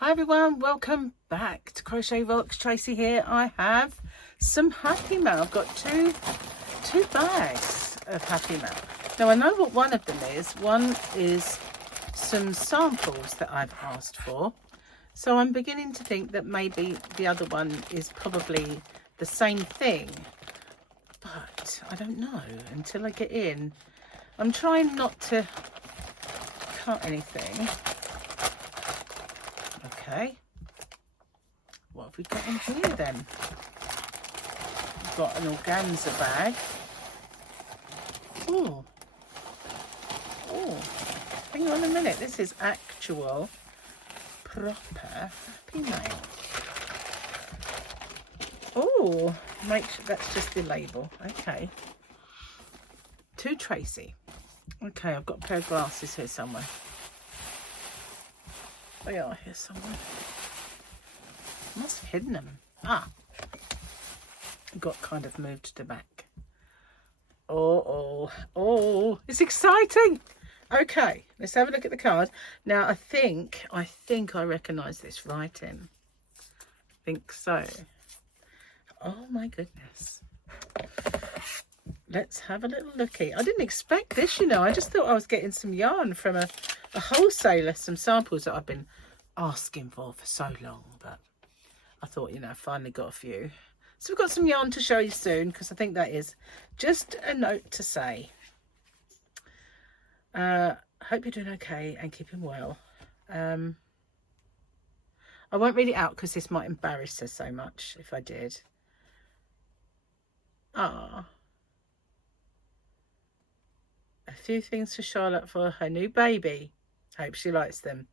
Hi everyone, welcome back to Crochet Rocks. Tracy here. I have some Happy Mail. I've got two bags of Happy Mail. Now I know what one of them is. One is some samples that I've asked for. So I'm beginning to think that maybe the other one is probably the same thing. But I don't know until I get in. I'm trying not to cut anything. Okay, what have we got in here then? We've got an organza bag. Oh, hang on a minute. This is actual, proper Happy Mail. Oh, make sure that's just the label. Okay. To Tracy. Okay, I've got a pair of glasses here somewhere. They are here somewhere. I must have hidden them. Got kind of moved to the back. Oh, it's exciting. Okay, let's have a look at the card. Now, I think I recognise this writing. I think so. Oh my goodness. Let's have a little looky. I didn't expect this, you know. I just thought I was getting some yarn from a wholesaler, some samples that I've been asking for so long. But I thought, you know, I finally got a few. So we've got some yarn to show you soon, because I think that is just a note to say. Hope you're doing okay and keeping well. I won't read it out because this might embarrass her so much if I did. A few things for Charlotte for her new baby. Hope she likes them.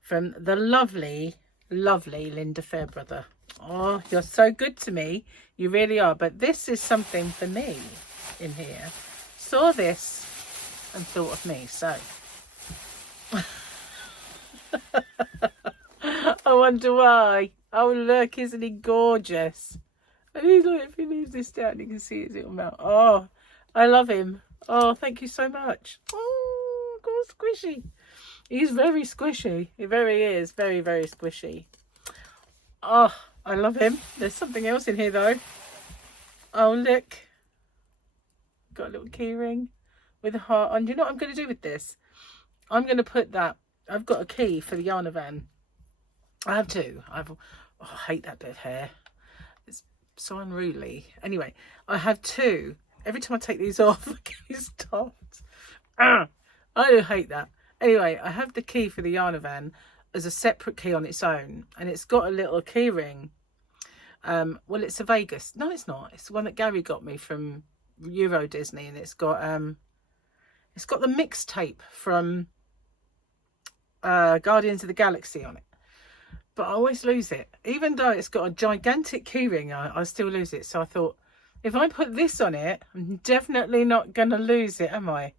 From the lovely, lovely Linda Fairbrother. Oh, you're so good to me. You really are. But this is something for me in here. Saw this and thought of me. So I wonder why. Oh, look, isn't he gorgeous? And he's like, if he leaves this down, you can see his little mouth. Oh, I love him. Oh, thank you so much. Oh, God, squishy. He's very squishy. He very is. Very, very squishy. Oh, I love him. There's something else in here, though. Oh, look. Got a little key ring with a heart on. Do you know what I'm going to do with this? I'm going to put that. I've got a key for the Yarnavan. I have two. I hate that bit of hair. It's so unruly. Anyway, I have two. Every time I take these off, I get stopped. I do hate that. Anyway, I have the key for the Yarnavan as a separate key on its own, and it's got a little key ring. Well, it's a Vegas. No, it's not. It's the one that Gary got me from Euro Disney, and it's got the mixtape from Guardians of the Galaxy on it. But I always lose it, even though it's got a gigantic key ring. I still lose it. So I thought, if I put this on it, I'm definitely not going to lose it, am I?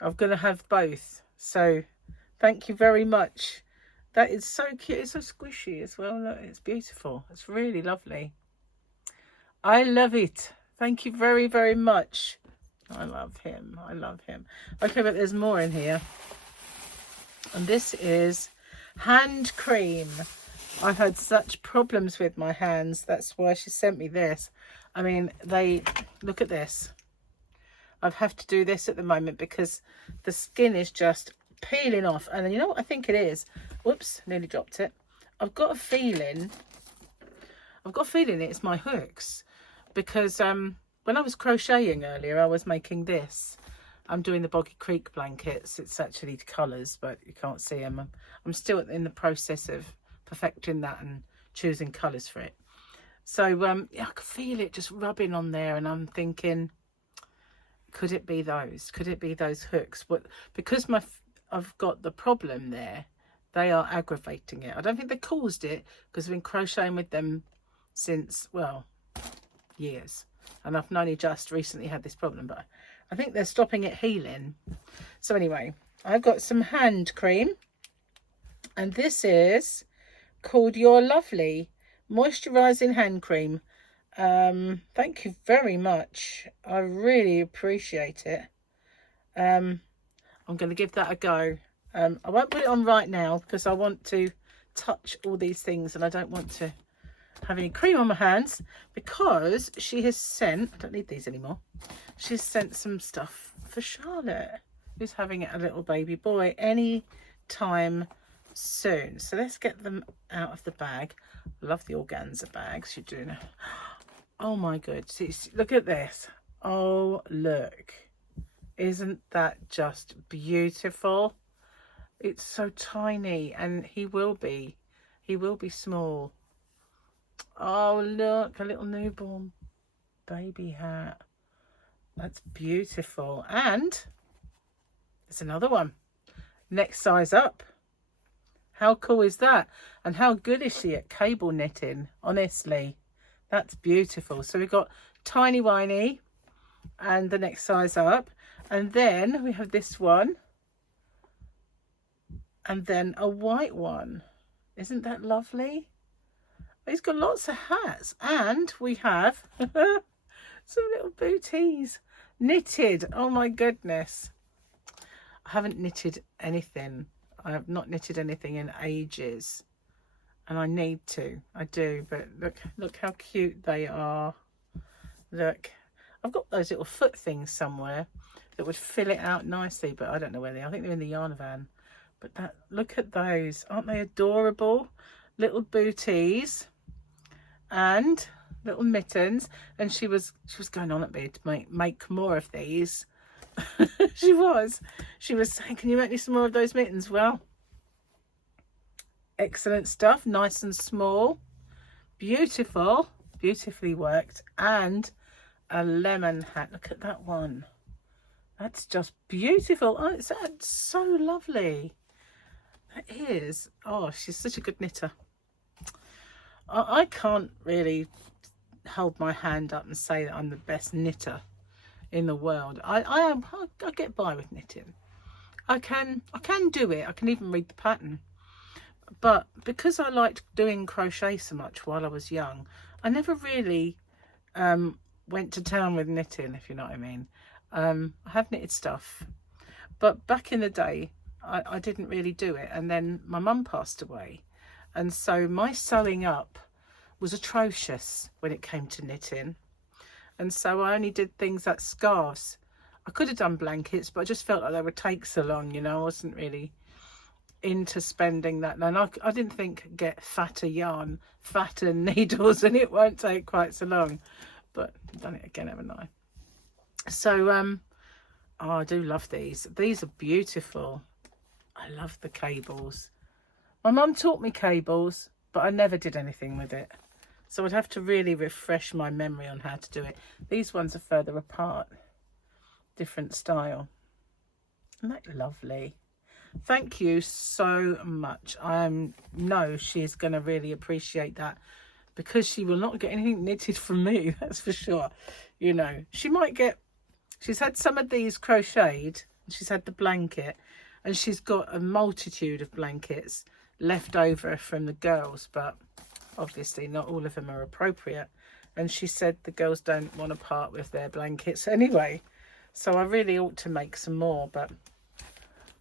I'm going to have both. So thank you very much. That is so cute. It's so squishy as well. Look, it's beautiful. It's really lovely. I love it. Thank you very, very much. I love him. I love him. Okay, but there's more in here. And this is hand cream. I've had such problems with my hands. That's why she sent me this. I mean, look at this. I have to do this at the moment because the skin is just peeling off. And you know what I think it is? Whoops, nearly dropped it. I've got a feeling it's my hooks, because when I was crocheting earlier, I was making this. I'm doing the Boggy Creek blankets. It's actually colours, but you can't see them. I'm still in the process of perfecting that and choosing colours for it. So yeah, I could feel it just rubbing on there, and I'm thinking, could it be those? Could it be those hooks? But because I've got the problem there, they are aggravating it. I don't think they caused it, because I've been crocheting with them since, well, years. And I've only just recently had this problem, but I think they're stopping it healing. So anyway, I've got some hand cream, and this is called Your Lovely Moisturising Hand Cream. Thank you very much. I really appreciate it. I'm going to give that a go. I won't put it on right now because I want to touch all these things, and I don't want to have any cream on my hands, because she has sent, I don't need these anymore, she's sent some stuff for Charlotte, who's having a little baby boy any time soon. So let's get them out of the bag. Love the organza bags, you do know. Oh my goodness, look at this. Oh look, isn't that just beautiful? It's so tiny, and he will be small. Oh look, a little newborn baby hat. That's beautiful. And there's another one, next size up. How cool is that? And how good is she at cable knitting? Honestly, that's beautiful. So we've got tiny whiny and the next size up, and then we have this one, and then a white one. Isn't that lovely? He's got lots of hats, and we have some little booties knitted. Oh my goodness, I haven't knitted anything. I have not knitted anything in ages, and I need to. I do. But look how cute they are. Look, I've got those little foot things somewhere that would fill it out nicely, but I don't know where they are. I think they're in the yarn van. But that, look at those, aren't they adorable? Little booties and little mittens. And she was going on at me to make more of these. she was saying, can you make me some more of those mittens? Well, excellent stuff, nice and small, beautiful, beautifully worked. And a lemon hat, look at that one, that's just beautiful. Oh, it's so lovely. That is. Oh, she's such a good knitter. I can't really hold my hand up and say that I'm the best knitter in the world. I get by with knitting. I can do it. I can even read the pattern. But because I liked doing crochet so much while I was young, I never really went to town with knitting, if you know what I mean. I have knitted stuff, but back in the day I didn't really do it, and then my mum passed away, and so my sewing up was atrocious when it came to knitting, and so I only did things like scarves. I could have done blankets, but I just felt like they would take so long, you know. I wasn't really into spending that, and I didn't think get fatter yarn, fatter needles, and it won't take quite so long. But I've done it again, haven't I? So oh, I do love these. These are beautiful. I love the cables. My mum taught me cables, but I never did anything with it, so I'd have to really refresh my memory on how to do it. These ones are further apart, different style. Isn't that lovely? Thank you so much. I know she's going to really appreciate that, because she will not get anything knitted from me, that's for sure. You know, she might get, she's had some of these crocheted, she's had the blanket, and she's got a multitude of blankets left over from the girls, but obviously not all of them are appropriate. And she said the girls don't want to part with their blankets anyway, so I really ought to make some more. But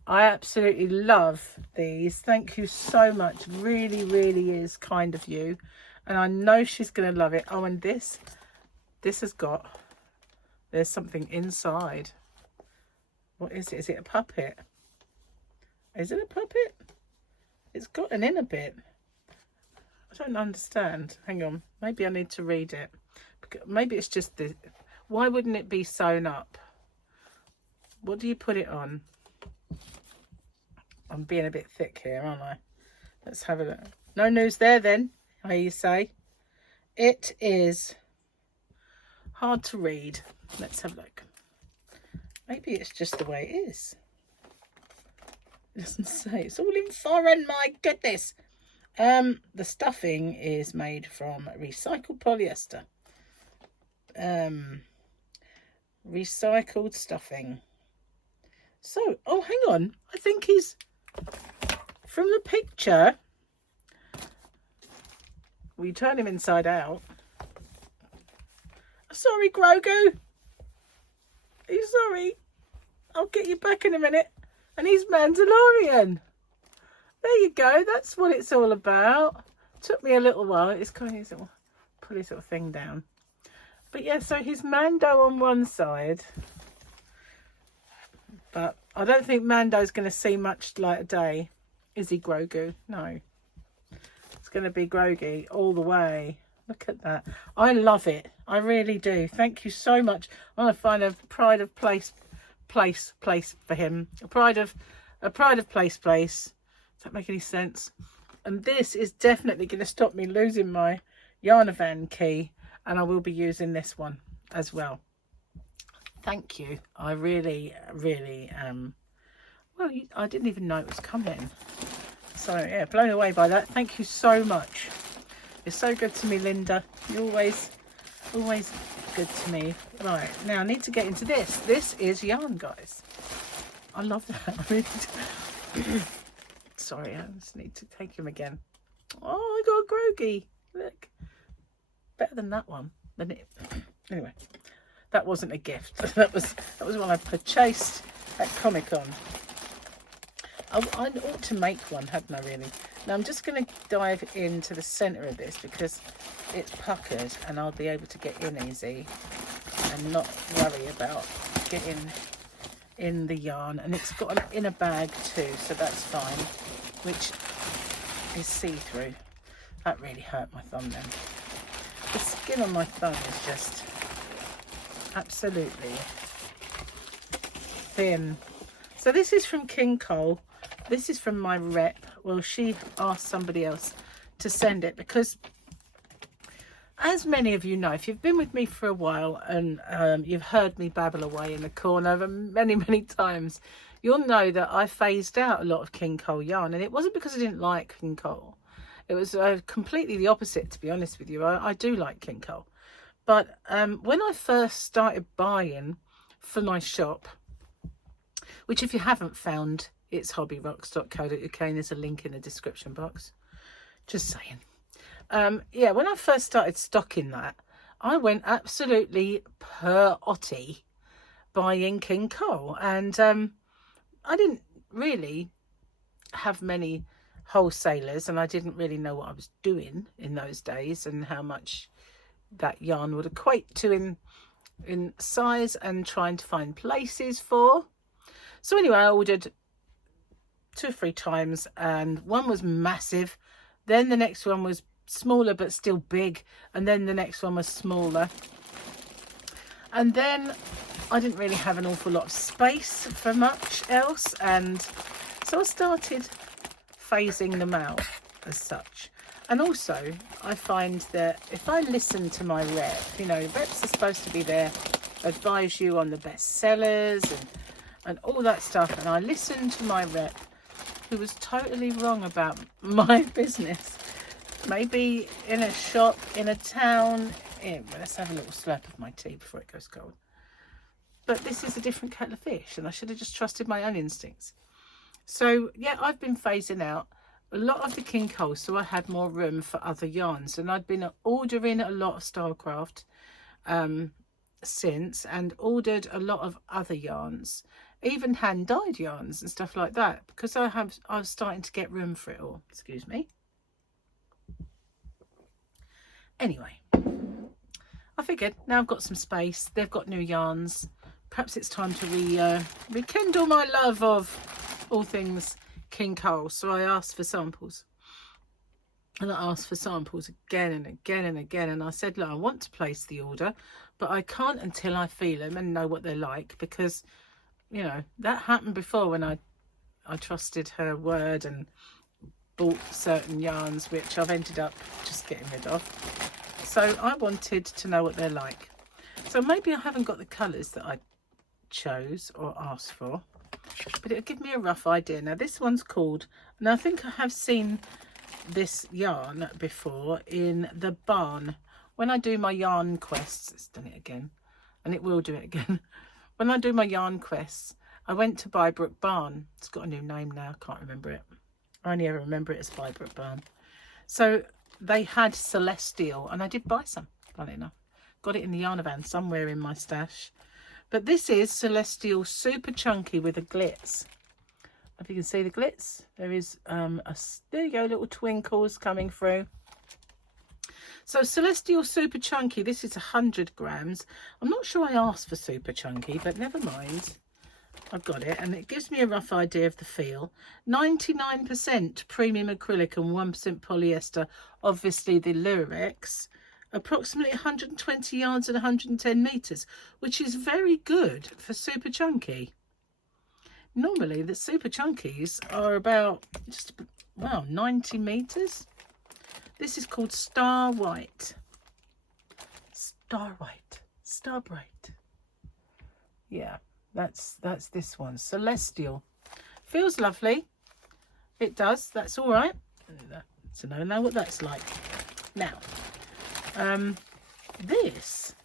I absolutely love these. Thank you so much. Really, really is kind of you. And I know she's going to love it. Oh, and this has got, there's something inside. What is it? Is it a puppet? Is it a puppet? It's got an inner bit. I don't understand. Hang on. Maybe I need to read it. Maybe it's just the, why wouldn't it be sewn up? What do you put it on? I'm being a bit thick here, aren't I? Let's have a look. No news there then, I hear you say. It is hard to read. Let's have a look. Maybe it's just the way it is. It doesn't say. It's all in foreign, my goodness. The stuffing is made from recycled polyester. Recycled stuffing. So, oh, hang on. I think he's, from the picture, we turn him inside out. Sorry, Grogu. He's sorry. I'll get you back in a minute. And he's Mandalorian. there you go. That's what it's all about. Took me a little while. It's kind of little, pull his little thing down. But yeah, so he's Mando on one side. But I don't think Mando's going to see much light of day. Is he, Grogu? No. It's going to be Grogi all the way. Look at that. I love it. I really do. Thank you so much. I'm going to find a pride of place for him. A pride of place. Does that make any sense? And this is definitely going to stop me losing my Yarnavan key. And I will be using this one as well. Thank you. I really, really well, I didn't even know it was coming. So yeah, blown away by that. Thank you so much. You're so good to me, Linda. You're always good to me. Right, now I need to get into this. This is yarn, guys. I love that. I really do. Sorry, I just need to take him again. Oh, I got a Grogi. Look. Better than that one. Anyway, that wasn't a gift. that was one I purchased at Comic-Con. I ought to make one, hadn't I, really? Now I'm just going to dive into the centre of this because it's puckered and I'll be able to get in easy and not worry about getting in the yarn. And it's got an inner bag too, so that's fine, which is see-through. That really hurt my thumb then. The skin on my thumb is just absolutely thin. So this is from King Cole. This is from my rep. Well, she asked somebody else to send it because, as many of you know, if you've been with me for a while and you've heard me babble away in the corner many times, you'll know that I phased out a lot of King Cole yarn. And it wasn't because I didn't like King Cole. It was completely the opposite, to be honest with you. I do like King Cole. But when I first started buying for my shop, which if you haven't found, it's hobbyrocks.co.uk and there's a link in the description box. Just saying. Yeah, when I first started stocking that, I went absolutely per Ottie buying King Cole. And I didn't really have many wholesalers and I didn't really know what I was doing in those days and how much that yarn would equate to in size and trying to find places for. So anyway, I ordered 2 or 3 times and one was massive, then the next one was smaller but still big, and then the next one was smaller, and then I didn't really have an awful lot of space for much else, and so I started phasing them out as such. And also I find that if I listen to my rep, you know, reps are supposed to be there, advise you on the best sellers and all that stuff, and I listened to my rep who was totally wrong about my business. Maybe in a shop, in a town, let's have a little slurp of my tea before it goes cold. But this is a different kettle of fish and I should have just trusted my own instincts. So yeah, I've been phasing out a lot of the King Cole so I had more room for other yarns, and I'd been ordering a lot of Stylecraft since, and ordered a lot of other yarns, even hand dyed yarns and stuff like that, because I was starting to get room for it all. Excuse me. Anyway, I figured now I've got some space, they've got new yarns, perhaps it's time to rekindle my love of all things King Cole. So I asked for samples, and I asked for samples again and again and again, and I said, look, I want to place the order, but I can't until I feel them and know what they're like, because you know that happened before when I trusted her word and bought certain yarns which I've ended up just getting rid of. So I wanted to know what they're like. So maybe I haven't got the colours that I chose or asked for, but it'll give me a rough idea. Now this one's called, and I think I have seen this yarn before in the barn when I do my yarn quests. It's done it again, and it will do it again. When I do my yarn quests, I went to Bybrook Barn. It's got a new name now, I can't remember it. I only ever remember it as Bybrook Barn. So they had Celestial, and I did buy some, funny enough. Got it in the Yarnavan somewhere in my stash. But this is Celestial Super Chunky with a glitz. If you can see the glitz, there is there you go, little twinkles coming through. So Celestial Super Chunky, this is 100 grams. I'm not sure I asked for Super Chunky, but never mind. I've got it, and it gives me a rough idea of the feel. 99% premium acrylic and 1% polyester, obviously the Lurex. Approximately 120 yards and 110 meters, which is very good for Super Chunky. Normally the Super Chunkies are about just, wow, 90 meters. This is called Star White. Star White. Star Bright. Yeah, that's this one. Celestial. Feels lovely. It does. That's all right. So now I know what that's like. Now, this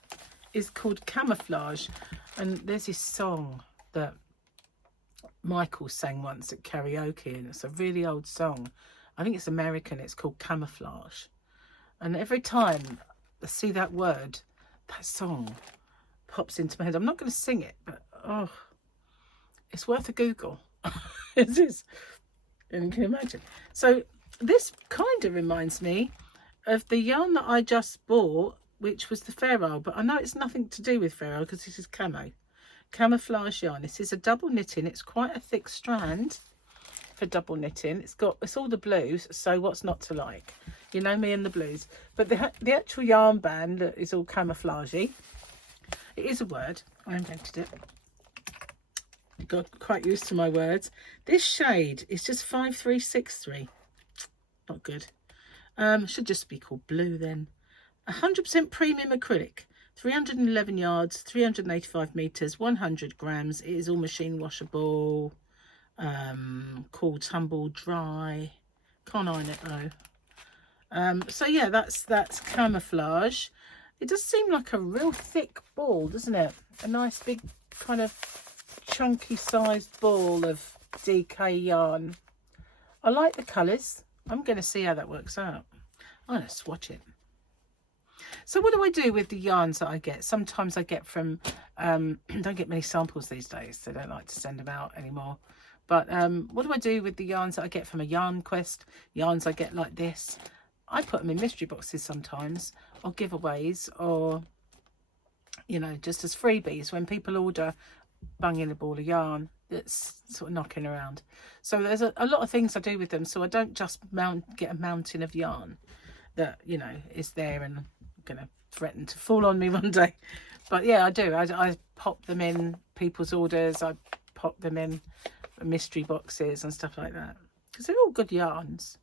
is called Camouflage. And there's this song that Michael sang once at karaoke, and it's a really old song. I think it's American. It's called Camouflage. And every time I see that word, that song pops into my head. I'm not going to sing it, but oh, it's worth a Google. It is. And you can imagine. So this kind of reminds me of the yarn that I just bought, which was the Fair Isle. But I know it's nothing to do with Fair Isle because this is Camouflage yarn. This is a double knitting. It's quite a thick strand for double knitting. It's all the blues, so what's not to like? You know me and the blues. But the actual yarn band is all camouflagey. It is a word. I invented it. Got quite used to my words. This shade is just 5363. Not good. Should just be called blue then. 100% premium acrylic. 311 yards, 385 meters, 100 grams. It is all machine washable. Cool, tumble, dry. Can't iron it though. So yeah, that's Camouflage. It does seem like a real thick ball, doesn't it? A nice big kind of chunky sized ball of DK yarn. I like the colours. I'm going to see how that works out. I'm going to swatch it. So what do I do with the yarns that I get? Sometimes I get from, don't get many samples these days. They don't like to send them out anymore. But what do I do with the yarns that I get from a yarn quest? Yarns I get like this. I put them in mystery boxes sometimes, or giveaways, or, you know, just as freebies when people order, bung in a ball of yarn that's sort of knocking around. So there's a lot of things I do with them. So I don't just get a mountain of yarn that, you know, is there and going to threaten to fall on me one day. But yeah, I do. I pop them in people's orders. I pop them in mystery boxes and stuff like that because they're all good yarns.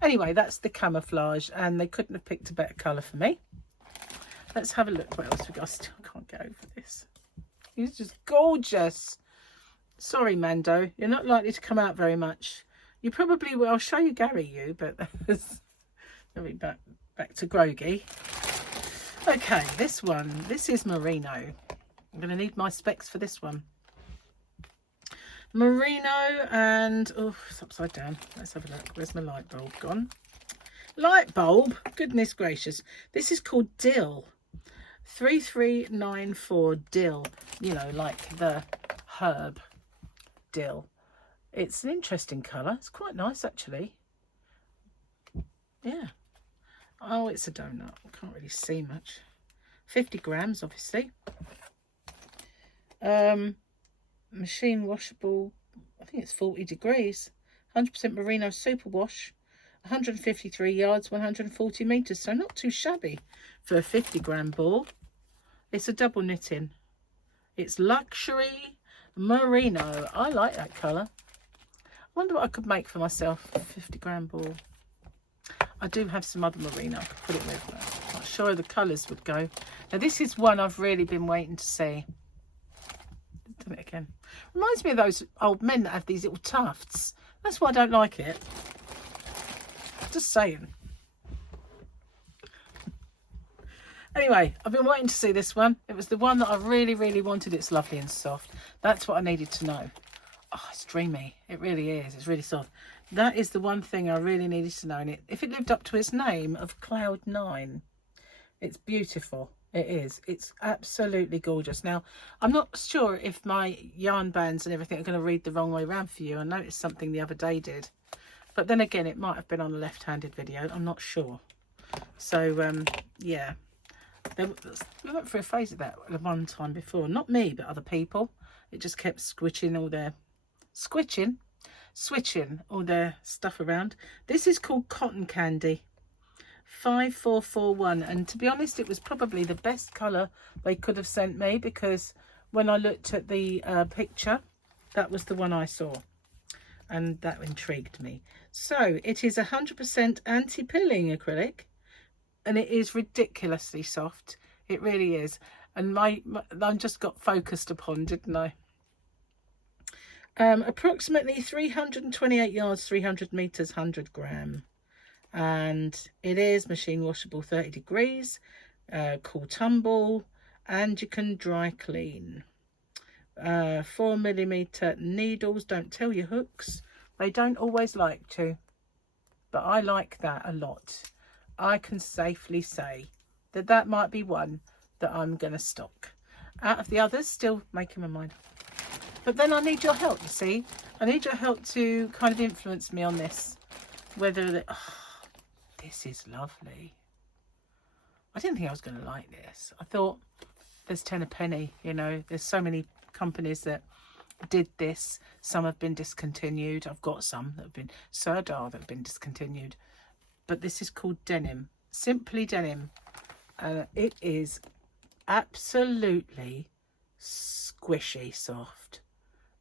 Anyway, that's the Camouflage, and they couldn't have picked a better colour for me. Let's have a look what else we got. I still can't get over this. He's just gorgeous. Sorry, Mando, you're not likely to come out very much. You probably will. I'll show you Gary but let me back to Groggy. Okay, this one. This is Merino. I'm going to need my specs for this one. Merino and, oh, it's upside down. Let's have a look. Where's my light bulb gone? Light bulb? Goodness gracious. This is called Dill. 3394 Dill. You know, like the herb dill. It's an interesting colour. It's quite nice, actually. Yeah. Oh, it's a donut. I can't really see much. 50 grams, obviously. Machine washable. I think it's 40 degrees. 100% merino superwash. 153 yards, 140 meters. So not too shabby for a 50 gram ball. It's a double knitting. It's luxury merino. I like that colour. I wonder what I could make for myself a 50 gram ball. I do have some other merino I could put it with, but I'm not sure the colours would go. Now this is one I've really been waiting to see. Do it again. Reminds me of those old men that have these little tufts. That's why I don't like it. Just saying. Anyway, I've been waiting to see this one. It was the one that I really, really wanted. It's lovely and soft. That's what I needed to know. Oh, it's dreamy. It really is. It's really soft. That is the one thing I really needed to know. And if it lived up to its name of Cloud 9, it's beautiful. It is. It's absolutely gorgeous. Now, I'm not sure if my yarn bands and everything are going to read the wrong way around for you. I noticed something the other day did. But then again, it might have been on a left-handed video. I'm not sure. So, yeah. We went through a phase of that at one time before. Not me, but other people. It just kept switching all their stuff around. This is called Cotton Candy 5441, and to be honest, it was probably the best colour they could have sent me, because when I looked at the picture, that was the one I saw, and that intrigued me. So it is 100% anti-pilling acrylic, and it is ridiculously soft. It really is. And I just got focused upon, didn't I? Approximately 328 yards, 300 meters, 100 gram. And it is machine washable, 30 degrees, cool tumble, and you can dry clean. 4mm needles. Don't tell your hooks. They don't always like to, but I like that a lot. I can safely say that that might be one that I'm going to stock. Out of the others, still making my mind. But then I need your help, you see. I need your help to kind of influence me on this. Whether this is lovely. I didn't think I was going to like this. I thought there's 10 a penny, you know. There's so many companies that did this. Some have been discontinued. I've got some that have been Sirdar that have been discontinued. But this is called Denim. Simply Denim. It is absolutely squishy soft.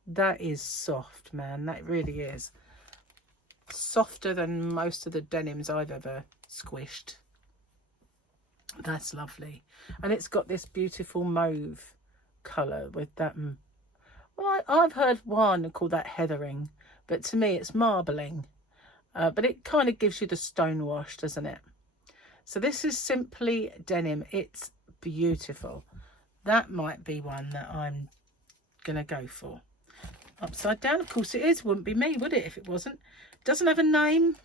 That is soft, man. That really is. Softer than most of the denims I've ever squished. That's lovely. And it's got this beautiful mauve colour with that. Well, I've heard one called that heathering, but to me it's marbling. But it kind of gives you the stone wash, doesn't it? So this is Simply Denim. It's beautiful. That might be one that I'm going to go for. Upside down, of course it is. Wouldn't be me, would it, if it wasn't? Doesn't have a name.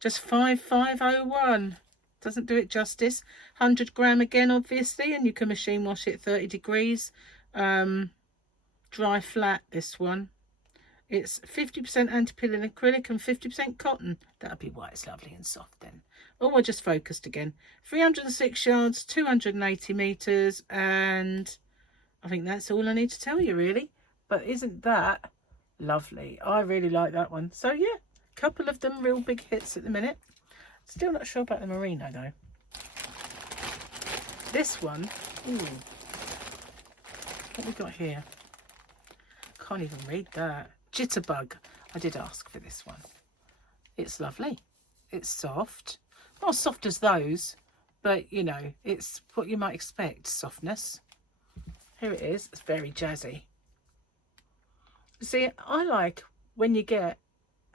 Just 5501. Doesn't do it justice. 100 gram again, obviously, and you can machine wash it 30 degrees. Dry flat, this one. It's 50% anti-pilling acrylic and 50% cotton. That'll be why it's lovely and soft then. Oh, I just focused again. 306 yards, 280 meters, and I think that's all I need to tell you, really. But isn't that lovely? I really like that one. So yeah, a couple of them real big hits at the minute. Still not sure about the merino though. This one, ooh, what we got here? Can't even read that. Jitterbug. I did ask for this one. It's lovely. It's soft. Not as soft as those, but you know, it's what you might expect, softness. Here it is. It's very jazzy. See, I like when you get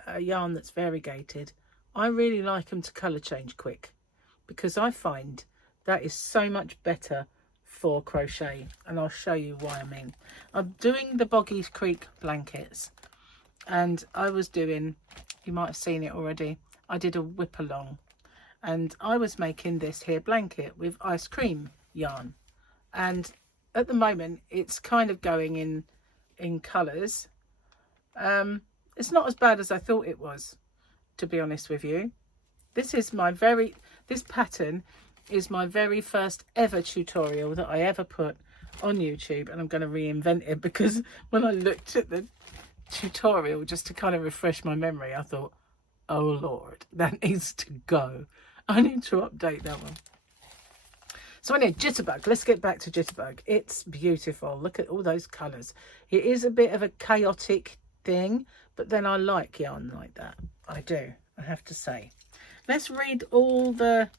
a yarn that's variegated, I really like them to colour change quick, because I find that is so much better for crochet, and I'll show you why. I mean, I'm doing the Boggy Creek blankets, and I was doing, you might have seen it already, I did a whip along, and I was making this here blanket with ice cream yarn, and at the moment it's kind of going in colours. It's not as bad as I thought it was, to be honest with you. This pattern is my very first ever tutorial that I ever put on YouTube, and I'm going to reinvent it, because when I looked at the tutorial just to kind of refresh my memory, I thought, oh Lord, that needs to go. I need to update that one. So anyway, Jitterbug. Let's get back to Jitterbug. It's beautiful. Look at all those colours. It is a bit of a chaotic thing, but then I like yarn like that. I do, I have to say. Let's read all the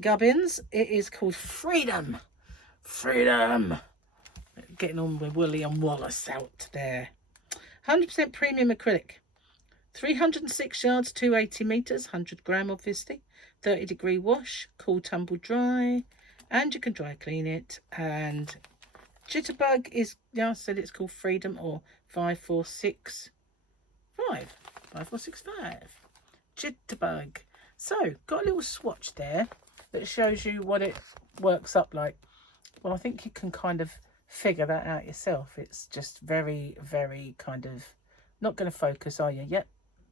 gubbins. It is called Freedom. Freedom. Getting on with William Wallace out there. 100% premium acrylic. 306 yards, 280 meters, 100 gram obviously. 30 degree wash, cool tumble dry, and you can dry clean it. And Jitterbug is, yeah, I said it's called Freedom, or 5465. 5465. Jitterbug. So got a little swatch there that shows you what it works up like. Well, I think you can kind of figure that out yourself. It's just very, very kind of, not going to focus, are you? Yep,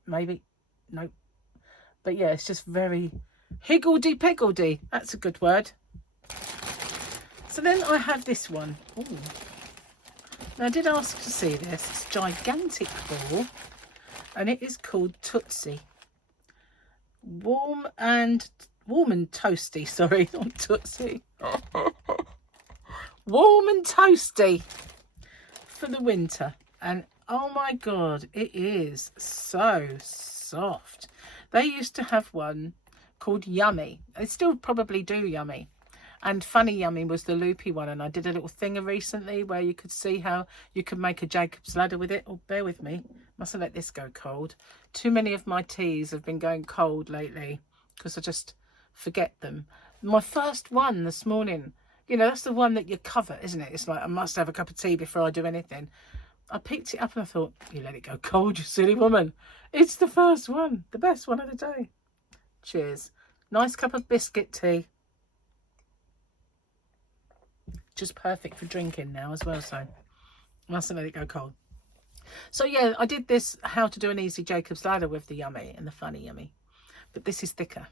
maybe, nope. But yeah, it's just very higgledy-piggledy. That's a good word. So then I have this one. Ooh. Now, I did ask to see this. It's gigantic ball, and it is called Tootsie. Warm and toasty, sorry, not Tootsie. Warm and toasty for the winter. And oh my god, it is so soft. They used to have one called Yummy. They still probably do Yummy. And Funny Yummy was the loopy one, and I did a little thing recently where you could see how you could make a Jacob's ladder with it. Oh, bear with me, mustn't let this go cold. Too many of my teas have been going cold lately because I just forget them. My first one this morning, you know, that's the one that you cover, isn't it? It's like, I must have a cup of tea before I do anything. I picked it up and I thought, you let it go cold, you silly woman. It's the first one, the best one of the day. Cheers. Nice cup of biscuit tea. Just perfect for drinking now as well, so mustn't let it go cold. So yeah, I did this how to do an easy Jacob's ladder with the Yummy and the Funny Yummy. But this is thicker.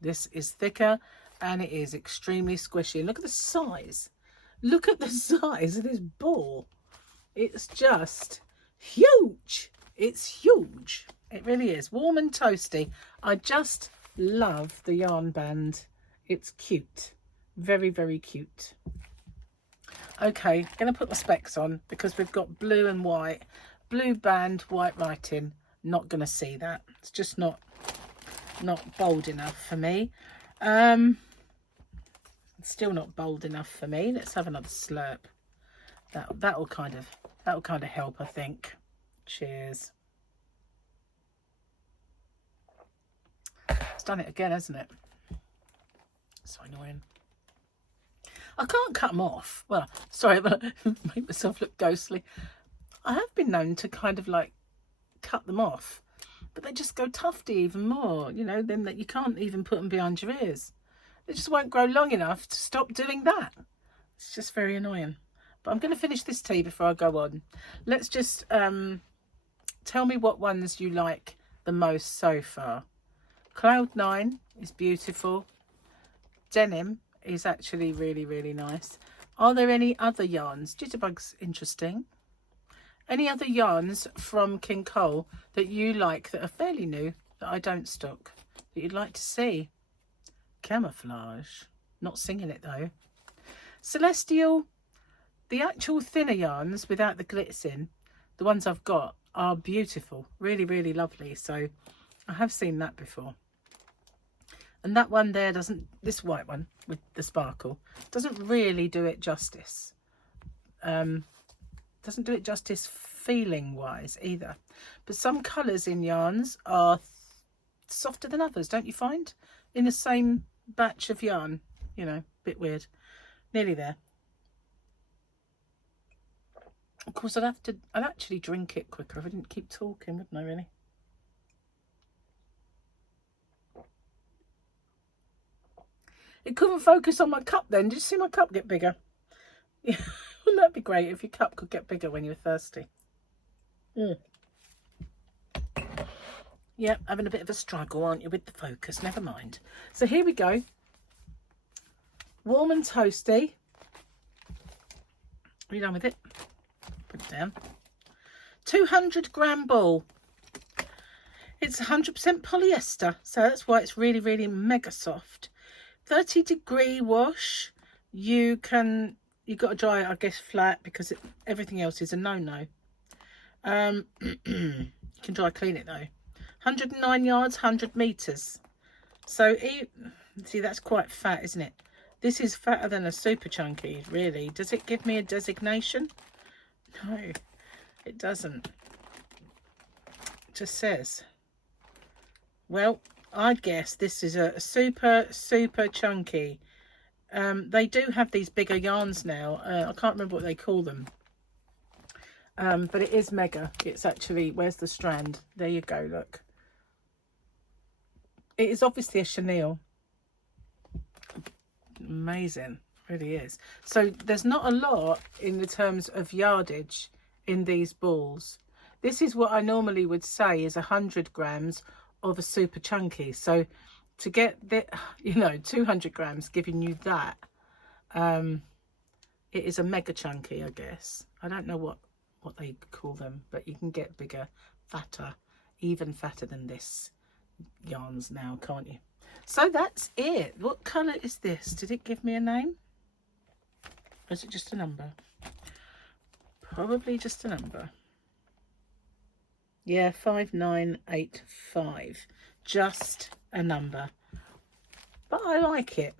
This is thicker and it is extremely squishy. And look at the size. Look at the size of this ball. It's just huge. It's huge. It really is. Warm and toasty. I just love the yarn band. It's cute. Very, very cute. Okay, going to put my specs on because we've got blue and white. Blue band, white writing. Not going to see that. It's just not bold enough for me. It's still not bold enough for me. Let's have another slurp. That'll kind of help, I think. Cheers. It's done it again, hasn't it? So annoying. I can't cut them off. Well, sorry, but I make myself look ghostly. I have been known to kind of like cut them off, but they just go tufty even more, you know, then that you can't even put them behind your ears. They just won't grow long enough to stop doing that. It's just very annoying. But I'm going to finish this tea before I go on. Let's just tell me what ones you like the most so far. Cloud 9 is beautiful. Denim is actually really, really nice. Are there any other yarns? Jitterbug's interesting. Any other yarns from King Cole that you like that are fairly new that I don't stock that you'd like to see? Camouflage. Not singing it though. Celestial. The actual thinner yarns without the glitz in, the ones I've got, are beautiful. Really, really lovely. So I have seen that before. And that one there doesn't, this white one with the sparkle, doesn't really do it justice. Doesn't do it justice feeling wise either. But some colours in yarns are softer than others, don't you find? In the same batch of yarn, you know, bit weird. Nearly there. Of course, I'd actually drink it quicker if I didn't keep talking, wouldn't I, really? It couldn't focus on my cup then. Did you see my cup get bigger? Yeah. Wouldn't that be great if your cup could get bigger when you were thirsty? Yeah, having a bit of a struggle, aren't you, with the focus? Never mind. So here we go. Warm and toasty. Are you done with it? Put it down. 200-gram ball. It's 100% polyester, so that's why it's really, really mega soft. 30-degree wash. You've got to dry it, I guess, flat because everything else is a no-no. You can dry clean it though. 109 yards, 100 meters. So see, that's quite fat, isn't it? This is fatter than a super chunky, really. Does it give me a designation? No, it doesn't. It just says, well, I guess this is a super, super chunky. They do have these bigger yarns now. I can't remember what they call them. But it is mega. It's actually, where's the strand? There you go, look. It is obviously a chenille. amazing, really is. So there's not a lot in the terms of yardage in these balls. This is what I normally would say is 100 grams of a super chunky. So to get the, you know, 200 grams giving you that, it is a mega chunky, I guess. I don't know what they call them, but you can get bigger, fatter, even fatter than this yarns now, can't you? So that's it. What colour is this? Did it give me a name? Or is it just a number? Probably just a number. Yeah, 5985. Just a number. But I like it.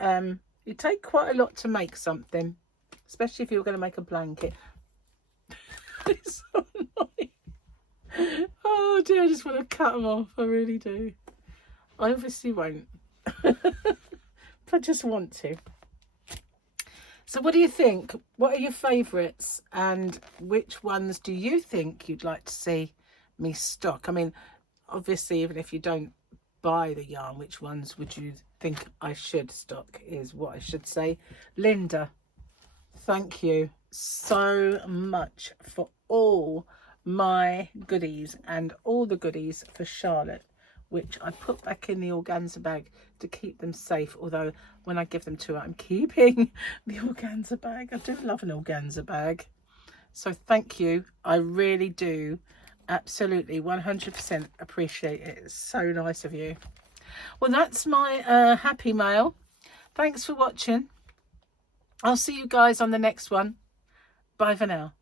You take quite a lot to make something, especially if you're going to make a blanket. It's so annoying. Oh dear, I just want to cut them off. I really do. I obviously won't. But I just want to. So what do you think? What are your favourites? And which ones do you think you'd like to see me stock? I mean, obviously, even if you don't buy the yarn, which ones would you think I should stock is what I should say. Linda, thank you so much for all my goodies and all the goodies for Charlotte, which I put back in the organza bag to keep them safe. Although when I give them to her, I'm keeping the organza bag. I do love an organza bag. So thank you. I really do. Absolutely 100% appreciate it. It's so nice of you. Well, that's my happy mail. Thanks for watching. I'll see you guys on the next one. Bye for now.